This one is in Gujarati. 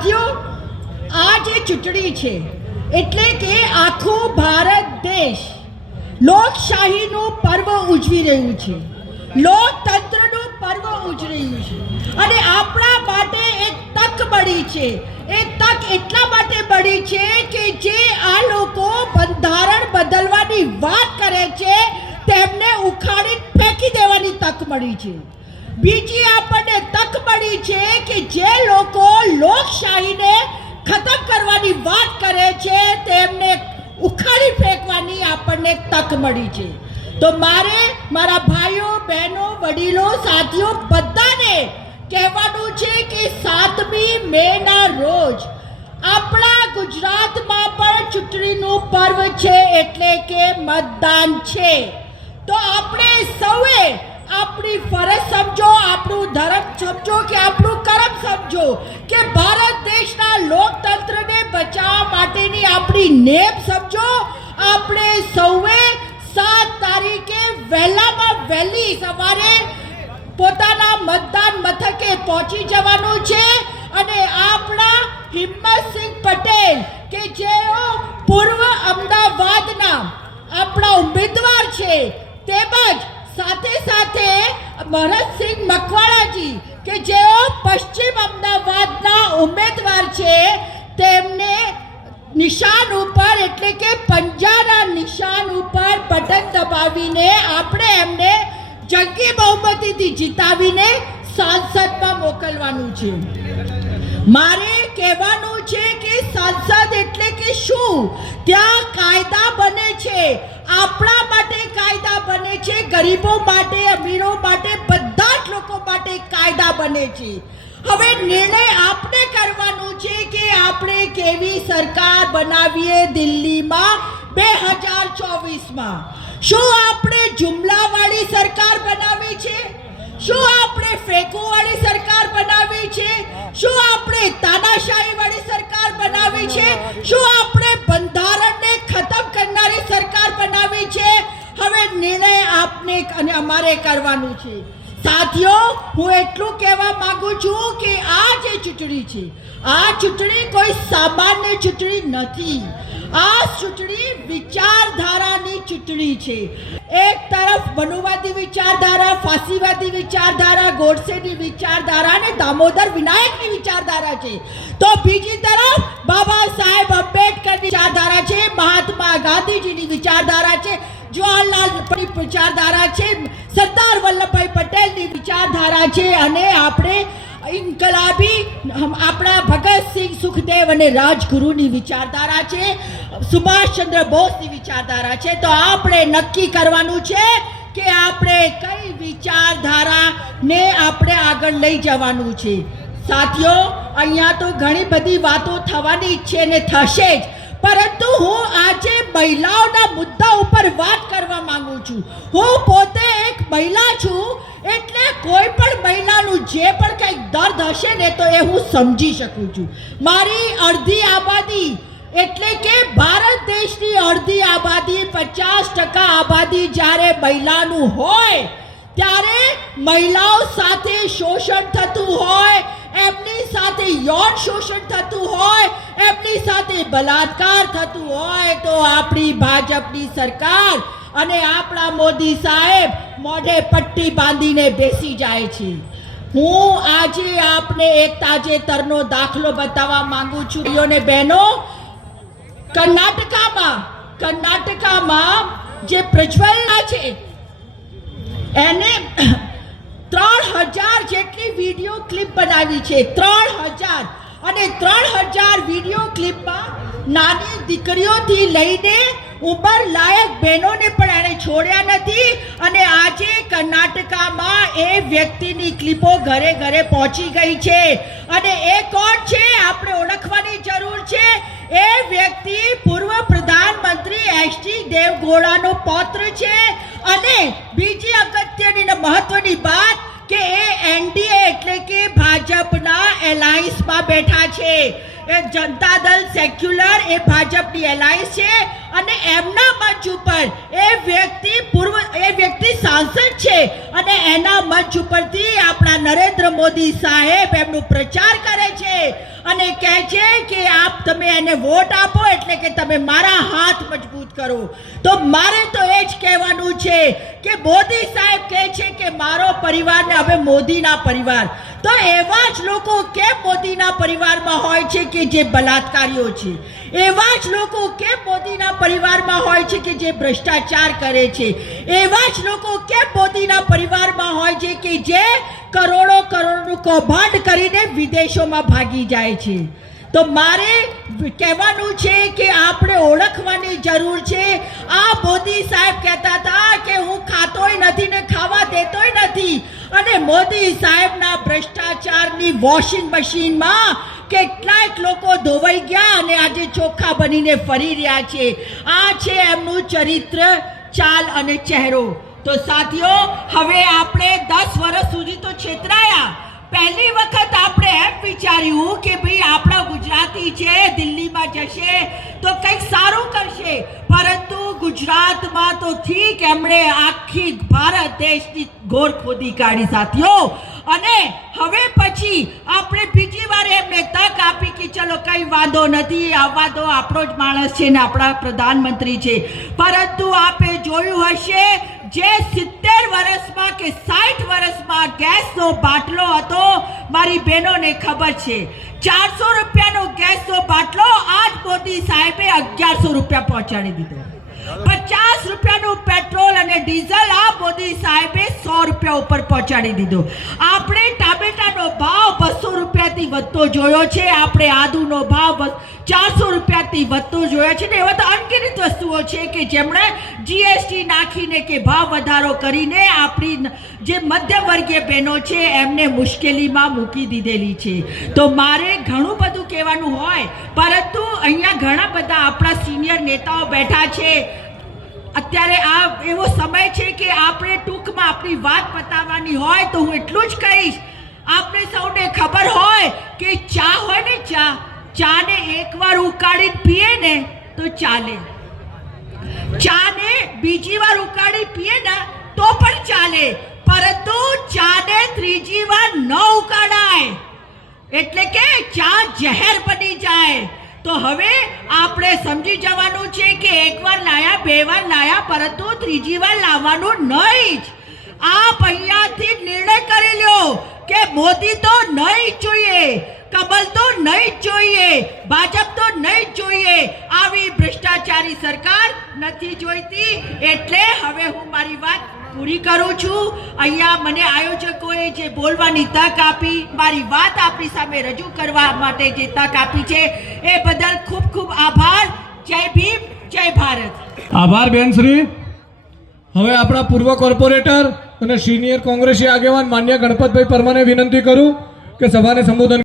સાથીઓ, આ જે ચૂંટણી છે એટલે કે આખો ભારત દેશ લોકશાહીનું પર્વ ઉજવી રહ્યું છે, લોકતંત્રનું પર્વ ઉજવી રહ્યું છે અને આપણા માટે એક તક મળી છે. એ તક એટલા માટે મળી છે કે જે આ લોકો બંધારણ બદલવાની વાત કરે છે તેમને ઉખાડી ફેંકી દેવાની તક મળી છે. બીજી આપણને તક મળી છે કે જે લોકો લોકશાહીને ખતમ કરવાની વાત કરે છે તેમને ઉખાડી ફેંકવાની આપણને તક મળી છે. તો મારે મારા ભાઈઓ, બહેનો, વડીલો, સાથીઓ બધાને કહેવાનું છે કે 7મી મેના રોજ આપણા ગુજરાતમાં પણ ચૂંટણીનું પર્વ છે, એટલે કે મતદાન છે. તો આપણે સૌએ આપણી ફરજ સમજો, આપણું ધર્મ સમજો કે આપણું કર્મ સમજો કે ભારત દેશના લોકતંત્રને બચાવવા માટેની આપણી નેમ સમજો. આપણે સૌએ 7 તારીખે વહેલામાં વહેલી સવારે પોતાના મતદાન મથકે પહોંચી જવાનું છે અને આપણા હિંમતસિંહ પટેલ કે જેઓ પૂર્વ અમદાવાદના આપણા ઉમેદવાર છે, તેમજ સાથે સાથે ભરતસિંહ મકવાણાજી કે જેઓ પશ્ચિમ અમદાવાદના ઉમેદવાર છે, તેમને નિશાન ઉપર એટલે કે પંજાના નિશાન ઉપર બટન દબાવીને આપણે એમને જંગી બહુમતીથી જીતાવીને સાંસદમાં મોકલવાનું છે. મારે કહેવાનું છે કે સાંસદ એટલે કે શું? ત્યાં કાયદા બને છે, આપણા માટે કાયદા બને છે, ગરીબો માટે, અમીરો માટે, બધા જ લોકો માટે કાયદા બને છે. હવે નિર્ણય આપણે કરવાનું છે કે આપણે કેવી સરકાર બનાવીએ દિલ્હીમાં 2024માં. શું આપણે જુમલાવાળી સરકાર બનાવી છે? શું આપણે ફેંકોવાળી સરકાર બનાવી છે? શું આપણે તાનાશાહીવાળી સરકાર બનાવી છે? શું આપણે બંધારણને ખતમ કરનારી સરકાર બનાવી છે? હવે નિર્ણય આપને અને અમારે કરવાનું છે. સાથીઓ, હું એટલું કહેવા માંગુ છું કે આ જે ચૂંટણી છે, આ ચૂંટણી કોઈ સામાન્ય ચૂંટણી નથી. આ ચૂંટણી વિચારધારાની ચૂંટણી છે. એક તરફ મનુવાદી વિચારધારા, ફાસીવાદી વિચારધારા, ગોડસેની વિચારધારા અને દામોદર વિનાયકની વિચારધારા છે, તો બીજી તરફ બાબા સાહેબ આંબેડકરની વિચારધારા છે, મહાત્મા ગાંધીજીની વિચારધારા છે, જવાહરલાલ નહેરુની વિચારધારા છે, સરદાર વલ્લભભાઈ પટેલની વિચારધારા છે અને આપણે ઇન્કલાબી આપણા ભગતસિંહ, સુખદેવ અને રાજગુરુની વિચારધારા છે, સુભાષચંદ્ર બોઝની વિચારધારા છે. તો આપણે નક્કી કરવાનું છે કે આપણે કઈ વિચારધારાને આપણે આગળ લઈ જવાનું છે. સાથીઓ, અહીંયા તો ઘણી બધી વાતો થવાની છે ને થશે જ, પરંતુ હું આજે મહિલાઓના મુદ્દા ઉપર વાત કરવા માંગુ છું. હું પોતે એક મહિલા છું, એટલે કોઈ પણ મહિલાનું જે પણ કંઈક દર્દ હશે ને તો એ હું સમજી શકું છું. મારી અડધી આબાદી એટલે કે ભારત દેશની અડધી આબાદી 50% આબાદી જ્યારે મહિલાનું હોય ત્યારે મહિલાઓ સાથે શોષણ થતું હોય, એમની સાથે યૌન શોષણ થતું હોય, એમની સાથે બલાત્કાર થતું હોય તો આપણી ભાજપની સરકાર અને આપણા મોદી સાહેબ મોઢે પટ્ટી બાંધીને બેસી જાય છે. હું આજે આપને એક તાજેતરનો દાખલો બતાવવા માંગુ છું. ભાઈઓ અને બહેનો, કર્ણાટકામાં જે પ્રજ્વલના છે એને 3000 જેટલી વિડીયો ક્લિપ બનાવી છે. 3000 અને 3000 વિડીયો ક્લિપમાં નાની દીકરીઓથી લઈને ઉંમર લાયક બહેનોને પણ એણે છોડ્યા નથી અને આજે કર્ણાટકામાં એ વ્યક્તિની ક્લિપો ઘરે ઘરે પહોંચી ગઈ છે અને એ કોણ છે આપણે ઓળખવાની જરૂર છે. એ વ્યક્તિ પૂર્વ પ્રધાનમંત્રી એચ.ડી. દેવગૌડાનો પૌત્ર છે અને બીજી અગત્યની મહત્વની વાત કે એ એનડીએ એટલે કે ભાજપના એલાયન્સમાં બેઠા છે. એ જનતા દળ સેક્યુલર એ ભાજપની એલાયન્સ છે અને એમના મંચ ઉપર એ વ્યક્તિ સાંસદ છે અને એના મંચ ઉપરથી આપણા નરેન્દ્ર મોદી સાહેબ એમનો પ્રચાર કરે છે અને કહે છે કે તમે એને વોટ આપો એટલે કે તમે મારા હાથ મજબૂત કરો. તો મારે તો એ જ કહેવાનું છે કે મોદી સાહેબ કહે છે કે મારો પરિવારને હવે મોદીના પરિવાર. તો એવા જ લોકો કેમ મોદીના પરિવારમાં હોય છે કે જે બલાત્કારીઓ છે? એવા જ લોકો કેમ મોદીના પરિવારમાં હોય છે કે જે ભ્રષ્ટાચાર કરે છે? એવા જ લોકો કેમ મોદીના પરિવારમાં હોય છે કે જે કરોડોનું કૌભાંડ કરીને વિદેશોમાં ભાગી જાય છે? તો મારે કહેવાનું છે કે આપણે ઓળખવાની જરૂર છે. આ મોદી સાહેબ કહેતા હતા કે હું ખાતોય નથી ને ખાવા દેતોય નથી, અને મોદી સાહેબના ભ્રષ્ટાચારની વોશિંગ મશીનમાં કેટલાક લોકો ધોવાઈ ગયા અને આજે ચોખ્ખા બનીને ફરી રહ્યા છે. આ છે એમનું ચરિત્ર, ચાલ અને ચહેરો. તો સાથીઓ, હવે આપણે 10 વર્ષ સુધી તો છેતરાયા. પહેલી વખત આપણે એમ વિચાર્યું કે ભાઈ આપણા ગુજરાતી છે, દિલ્હીમાં જશે તો કંઈક સારું કરશે, પરંતુ ગુજરાતમાં તો ઠીક એમણે આખી ભારત દેશની ઘોર ખોદી કાઢી સાથીઓ. અને હવે પછી આપણે બીજી વાર એમને તક આપી કે ચલો કંઈ વાંધો નથી, આવવા દો, આપણો જ માણસ છે ને આપણા પ્રધાનમંત્રી છે. પરંતુ આપે જોયું હશે જે 70 વર્ષમાં કે 60 વર્ષમાં ગેસનો બાટલો હતો, મારી બહેનોને ખબર છે, 400 રૂપિયાનો ગેસનો બાટલો આજ મોદી સાહેબે 1100 રૂપિયા પહોંચાડી દીધો. 50 રૂપિયાનું પેટ્રોલ અને ડીઝલ આ મોદી સાહેબે 100 રૂપિયા ઉપર પહોંચાડી દીધો. આપણે ટામેટાનો ભાવ 200 રૂપિયાથી વધતો જોયો છે, આપણે આદુનો ભાવ 400 રૂપિયાથી વધતો જોયો છે. ને એવા તો અનગિનત વસ્તુઓ છે કે જેમણે જીએસટી નાખીને કે ભાવ વધારો કરીને આપણી જે મધ્યમવર્ગીય બહેનો છે એમને મુશ્કેલીમાં મૂકી દીધેલી છે. તો મારે ઘણું બધું કહેવાનું હોય, પરંતુ અહીંયા ઘણા બધા આપણા સિનિયર નેતાઓ બેઠા છે. અત્યારે આ એવો સમય છે કે આપણે ટૂંકમાં આપણી વાત પતાવવાની હોય તો હું એટલું જ કહીશ. આપણે સૌને ખબર હોય કે ચા હોય ને, ચાને એકવાર ઉકાળીને પીએ ને તો ચાલે, ચાને બીજી વાર ઉકાળી પીએ ને તો પણ ચાલે, પરંતુ ચાને ત્રીજી વાર ન ઉકાળાય એટલે કે ચા ઝેર બની જાય. તો હવે આપણે સમજી જવાનું છે કે એકવાર લાયા, 2 વાર લાયા, પરંતુ ત્રીજી વાર લાવવાનું નહીં જ. આપ અહીંયાથી નિર્ણય કરી લ્યો કે મોદી તો નહીં જોઈએ, કમલ તો નહીં જ જોઈએ, ભાજપ તો નહીં જ જોઈએ, આવી ભ્રષ્ટાચારી સરકાર નથી જોઈતી. એટલે હવે હું મારી વાત પૂરી કરું છું. અહીંયા મને આયોજકોએ જે બોલવાની તક આપી, મારી વાત આપણી સામે રજૂ કરવા માટે જે તક આપી છે એ બદલ ખૂબ ખૂબ આભાર. જય ભીમ, જય ભારત. આભાર બેનશ્રી. હવે આપણા પૂર્વ કોર્પોરેટર અને સિનિયર કોંગ્રેસી આગેવાન માન્ય ગણપતભાઈ પરમાને વિનંતી કરું કે સભાને સંબોધન